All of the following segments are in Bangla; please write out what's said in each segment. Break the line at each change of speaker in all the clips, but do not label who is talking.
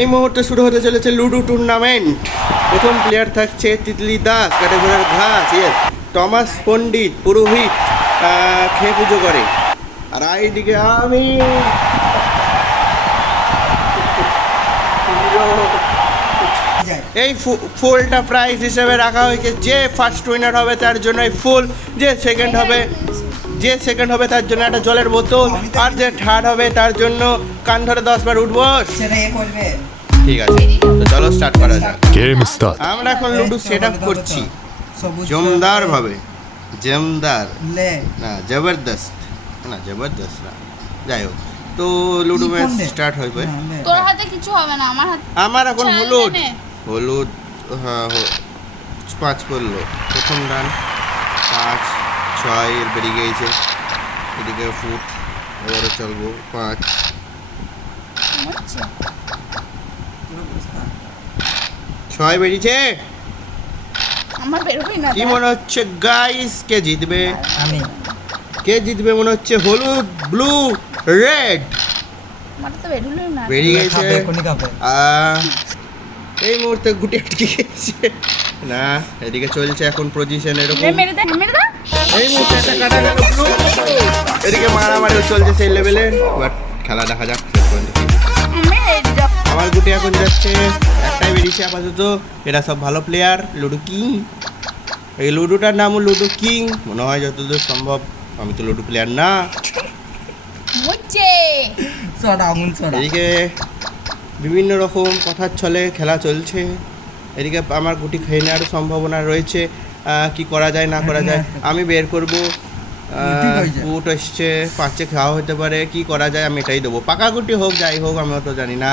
এই মুহূর্তে শুরু হতে চলেছে লুডো টুর্নামেন্ট। প্রথম প্লেয়ার থাকছে তিতলি দাস কাটেঘোড়ার ঘাস ইয়েস টমাস পণ্ডিত, পুরোহিত খেয়ে পুজো করে। আর এইদিকে আমি এই ফুলটা প্রাইজ হিসেবে রাখা হয়েছে। যে ফার্স্ট উইনার হবে তার জন্য এই ফুল, যে সেকেন্ড হবে যে সেকেন্ড হবে তার জন্য একটা জলের বোতল, আর যে থার্ড হবে তার জন্য কান ধরে দশ বার উঠবো
সেটা এ করবে।
ঠিক আছে। তো চলো স্টার্ট করা যাক।
গেম স্টার্ট
আমরা এখন লুডো সেট আপ করছি। জমদার ভাবে জমদার। না জবরদস্ত। না জবরদস্ত না। যাই হোক। তো লুডো ম্যাচ স্টার্ট হবে
তোর হাতে কিছু হবে না আমার হাতে
আমার এখন হলুদ। হলুদ হ্যাঁ পাঁচ করল। প্রথম রান পাঁচ ছয় এর বেরিয়ে গিয়েছে এদিকে ফুট এবারে চলবো পাঁচ। ছয় বেরিয়েছে?
আমার বেরোবই না
কি মনে হচ্ছে গাইস কে জিতবে?
আমি।
কে জিতবে মনে হচ্ছে হলুদ ব্লু রেড বেরিয়ে গেছে। এই মুহূর্তে গুটি আটকে গেছে। না এদিকে চলছে এখন পজিশন এরকম
মেরে দে মেরে দে।
এই মুহূর্তে একটা কাটা গেল ব্লু এদিকে মারামারি চলছে সেই লেভেলে বাট খেলা দেখা যাক। আমার গুটি এখন যাচ্ছে। একটাই বেরিয়েছে আপাতত। এরা সব ভালো প্লেয়ার লুডো কিং এই লুডোটার নাম লুডো কিং মনে হয় যতদূর সম্ভব আমি তো লুডো প্লেয়ার না। এদিকে বিভিন্ন রকম কথার ছলে খেলা চলছে। এদিকে আমার গুটি খেয়ে নেওয়ার সম্ভাবনা রয়েছে। কি করা যায় না করা যায় আমি বের করব। বুট এসছে পাঁচে খাওয়া হতে পারে কি করা যায় আমি এটাই দেবো। পাকা গুটি হোক যাই হোক আমি অত জানি না।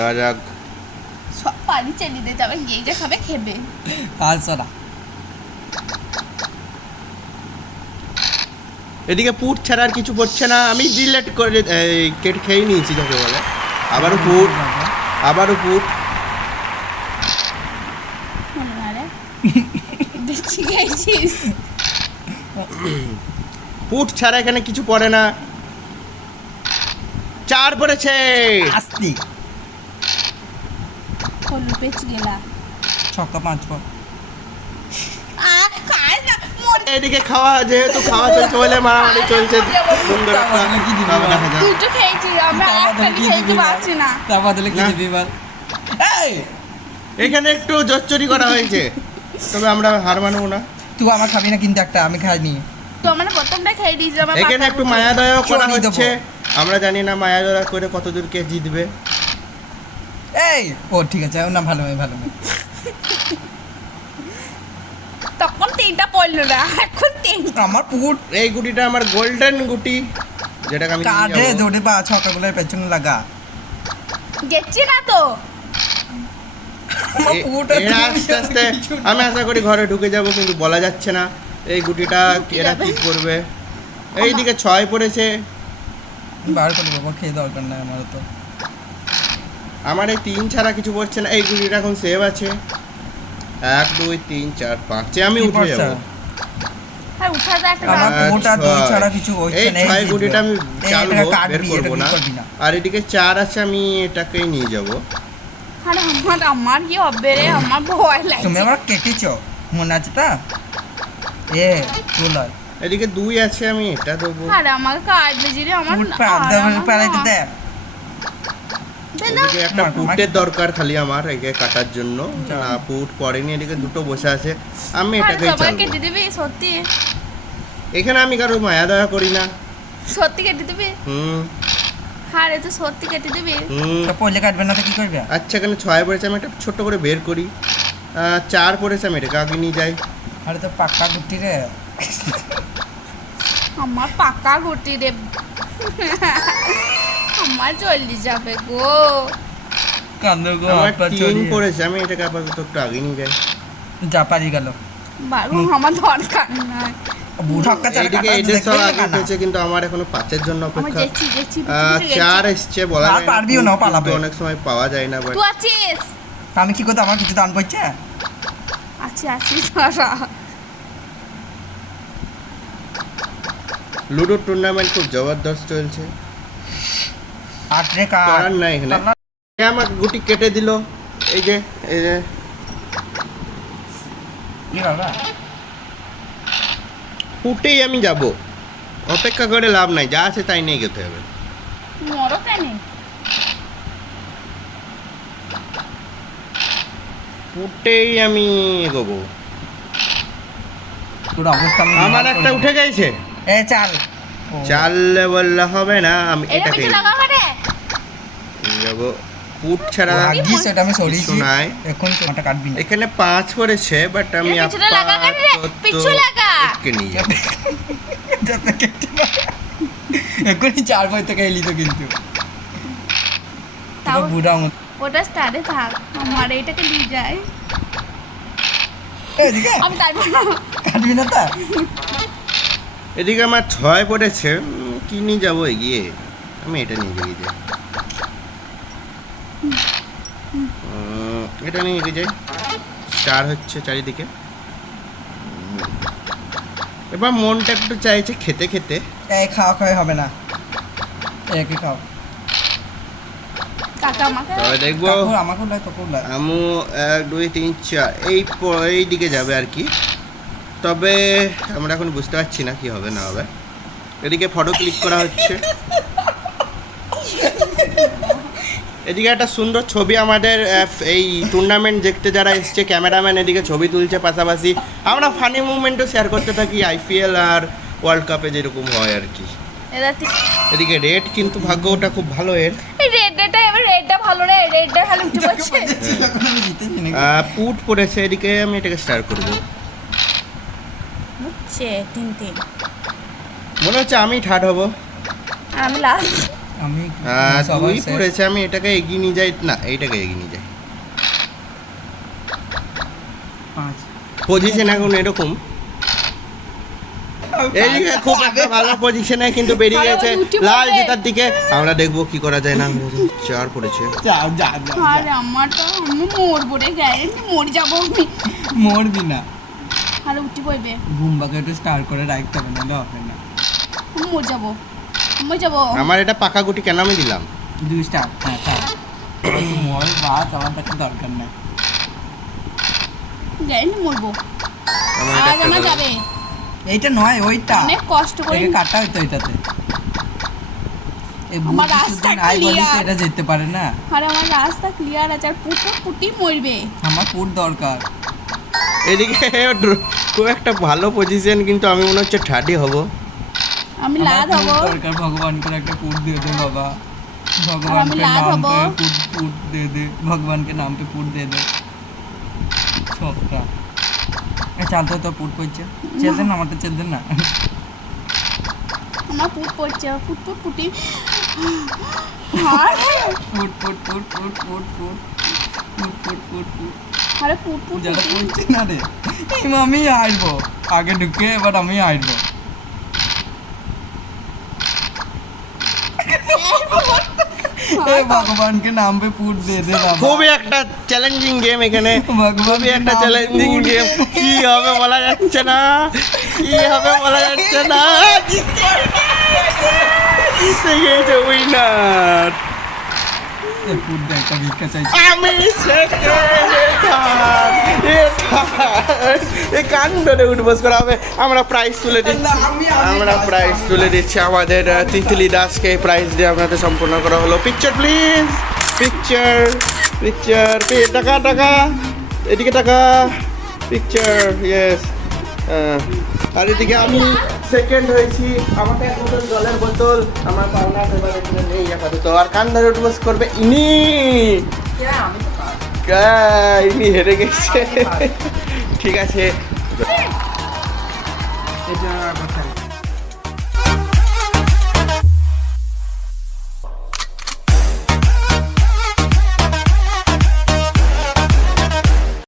দেওয়া যাক।
সব পানি চেলি দে যাবে গিয়ে যে খাবে খেবে।
আর সোডা
এদিকে পুট ছাড়া আর কিছু পড়ছে না। আমি ডিলেট করে কেট খেয়ে নিয়েছি যাকে বলে। আবারও পুট আবারও পুট
না
পুট ছাড়া এখানে কিছু পড়ে না। চার পড়েছে।
আস্তি। ছক্কা পাঁচ পর
আ খায় না মর
এদিকে খাওয়া যেহেতু খাওয়া চলছে বলে মারামারি চলছে সুন্দর একটা
কি দিবি
খাওয়া দেখা যাক।
তুই খেয়েছি আমি একটা খেতে পারছি না।
তার বদলে কি দিবি বল এই
এখানে একটু জচ্চরি করা হয়েছে। তবে আমরা হার মানবো না।
তুই আমার খাবি না কিন্তু একটা আমি খাইনি
তো মানে প্রথমটা খেয়ে দিয়েছি আমার
এখানে একটু
গুটি।
মায়া দয়া করা হচ্ছে। আমরা জানি না মায়া দয়া করে কতদূর কে জিতবে।
এই ও ঠিক আছে না ভালো মেয়ে ভালো। মেয়ে
তখন তিনটা পড়ল না এখন তিনটা।
আমার পুকুর
এই গুটিটা আমার গোল্ডেন গুটি যেটাকে আমি
কাটে। দৌড়ে বা ছক্কাগুলোর পেছনে লাগা।
গেছি না তো।
এরা আস্তে আস্তে আমি আশা করি ঘরে ঢুকে যাব কিন্তু বলা যাচ্ছে না। এই গুটিটা
ঢুকে
এরা কি করবে। এইদিকে ছয় পড়েছে।
বার করে বাবা খেয়ে দরকার নাই আমার তো।
আমার এই তিন ছাড়া কিছু পড়ছে না। এই গুটিটা এখন সেভ আছে। এক দুই তিন চার পাঁচে। আমি উঠে যাব এই ছয়
জিতবে।
গুটিটা আমি
এই
বের করব না। আর এদিকে চার আছে আমি এটাকেই নিয়ে যাব।
আরে আমার আমার কি হবে রে? আমার ভয়
তুমি আমার কেটেছো মনে আছে তা? এ চুল
এদিকে দুই আছে আমি এটা দেবো।
আরে আমার কাটবে জিরে আমার
পুকুর
না-
পার
আর
দে
আমার
পারাইতে
না।
দে
দে না।
এদিকে একটা। পুটের দরকার খালি আমার একে কাটার জন্য। না পুট পড়েনি এদিকে দুটো বসে আছে। আমি
দিবি সত্যি?
এখানে আমি কারও মায়া দয়া করি না।
সত্যি কেটে দিবি?
হুম।
আরে তো সত্যি কেটে দিবি?
হুম।
তো পড়লে কাটবে না তো কি করবে?
আচ্ছা এখানে ছয় পড়েছে আমি একটা ছোট্ট করে বের করি। চার পড়েছে আমি এটাকে আগে নিয়ে যাই।
আরে তো পাক্কা গুটি রে।
আমার পাকা গুটি রে। আমার জলদি যাবে গো।
কান্দো গো
আমার
হাত পা
তিন
ছড়িয়ে।
পড়েছে আমি এটাকে আপাতত একটু আগে নিয়ে যাই।
যা পারি গেল।
বারু আমার দরকার নাই।
ছক্কা চার
এইদিকে
কাটা
এটা সব আগে
না
উঠেছে কিন্তু আমার এখনও পাঁচের জন্য
আমার
অপেক্ষা।
গেছি গেছি
আহ,
পিছু পিছু
চার
গেছি।
এসছে বলা
আর
যায় না,
পারবিও না, ও পালাবে।
অনেক সময় পাওয়া যায় না বাট
তুই আছিস?
আমি কি করতে আমার কিছু দান করছে
আছি আছি সারা
লুডো টুর্নামেন্ট খুব জবরদস্ত চলছে।
আট রে কাট
এখানে। আমার গুটি কেটে দিল। এই যে এই যে।
কি বাবা?
উঠেই আমি যাব। অপেক্ষা করে লাভ নাই যা আছে তাই নিয়ে যেতে হবে।
মরো কেন?
উঠেই আমি এগোবো।
অবস্থা
আমার একটা উঠে গেছে।
এ চাল। ও,
চাললে বললে হবে না আমি
এটা
এটাকে যাব। পুট ছাড়া
ওটা আমি সরিয়েছি
কিছু নাই।
এখন ওটা কাটবি না।
এখানে পাঁচ পড়েছে বাট আমি
এর লাগা কেন পিছু লাগা।
একে নিয়ে যাব।
যাতে কেটে না। এখনই চার বই থেকে এলি তো কিন্তু।
তাও
বুড়া মত।
ওটা স্টারে থাক। আমার এইটাকে নিয়ে যায়।
এদিকে।
আমি
কাটবি না তা?
এদিকে আমার ছয় পড়েছে। উম, কি নিয়ে যাব এগিয়ে? আমি এটা নিয়ে যাই। এটা নিয়ে এগিয়ে যাই স্টার হচ্ছে চারিদিকে। এবার মনটা একটু চাইছে খেতে খেতে।
এই খাওয়া খাওয়া হবে না। একে খাও?
তবে দেখব। আমু এক দুই তিন চার এই এই দিকে যাবে আর কি। তবে আমরা এখন বুঝতে পারছি না কি হবে না হবে। এদিকে ফটো ক্লিক করা হচ্ছে। এদিকে একটা সুন্দর ছবি আমাদের এই টুর্নামেন্ট দেখতে যারা এসছে ক্যামেরাম্যান এদিকে ছবি তুলছে পাশাপাশি। আমরা ফানি মুভমেন্টও শেয়ার করতে থাকি আইপিএল আর ওয়ার্ল্ড কাপে যেরকম হয় আর কি। এদিকে রেড কিন্তু ভাগ্য ওটা খুব ভালো এর।
এই রেডটা এবার রেডটা ভালো রে রেডটা খালি উঠে পড়ছে।
আমি জিতেছি নাকি?
পুট পড়েছে এদিকে আমি এটাকে স্টার করব।
বুঝছে তিন তিন।
মনে হচ্ছে আমি ঠাট হব।
আমি লাস্ট
আমি
দুই পড়েছে আমি এটাকে এগিয়ে নিয়ে যাই না এইটাকে এগিয়ে নিয়ে যাই।
পাঁচ।
পজিশন এখন এরকম। এইদিকে খুব একটা ভালো পজিশনে কিন্তু বেরিয়ে গেছে। লাল। জেতার দিকে। আমরা দেখব কি করা যায় না। চার পড়েছে।
যাও যা যা
আর আমার তো আমি মরবো রে গ্যারেন্টি মরে যাব আমি।
মরবি না।
আর উঠে পড়বে।
ঘুমবাকে একটু স্টার করে রাখতে হবে না হবে না।
আমি মরে যাব। যাব।
আমার এটা পাকা গুটি কেন আমি দিলাম?
দুই স্টার হ্যাঁ বাস আমার টাকা দরকার নাই।
মরবো। আজ আমার যাবে।
এইটা নয় ওইটা।
অনেক কষ্ট করে
কাটা হইতো এটাতে।
আমার রাস্তা
শুদ্ধি নাই বলি তো
clear।
এটা যেতে পারে না।
আর আমার রাস্তা ক্লিয়ার আছে আর পুটো পুটি মরবে।
আমার ফুট দরকার।
এদিকে খুব একটা ভালো পজিশন কিন্তু আমি মনে হচ্ছে ঠাটি হব।
আমি
আমার
লাদ
ফুট
হবো
দরকার ভগবান করে একটা ফুট দিয়ে দে বাবা
আমি
भगवान के
लाद
नाम
हबो।
पे फूट फूट दे दे भगवान के नाम पे फूट दे दे সবটা এ চালতে তো ফুট পড়ছে চেল দেন না আমারটা চেল দেন না
আমার পুট পড়ছে পুট পুট পুটি আর
foot foot foot foot foot foot foot foot foot foot
আরে পুট পুট
যারা
পুটি
পড়ছে না রে এই আমি আসবো আগে ঢুকে এবার আমি আসবো ভগবানকে নামবে পুট দিয়ে দে
খুবই একটা চ্যালেঞ্জিং গেম এখানে। খুবই একটা চ্যালেঞ্জিং গেম কি হবে বলা যাচ্ছে না। কি হবে বলা যাচ্ছে না। জিতে গেছে উইনার
এ দে একটা ভিক্ষা চাইছি
আমি এই কান উঠবস করা হবে আমরা প্রাইজ তুলে দিচ্ছি আমরা প্রাইজ তুলে দিচ্ছি আমাদের তিতলি দাসকে প্রাইজ দিয়ে আপনাদের সম্পূর্ণ করা হলো পিকচার প্লিজ পিকচার পিকচার টাকা টাকা এদিকে টাকা পিকচার ইয়েস আর এদিকে আমি সেকেন্ড হয়েছি। আমাকে এক বোতল জলের বোতল আমার পাওনা এবার এখানে নেই আপাতত। আর কান ধরে উঠবস করবে ইনি। ইনি হেরে গেছে। ঠিক আছে।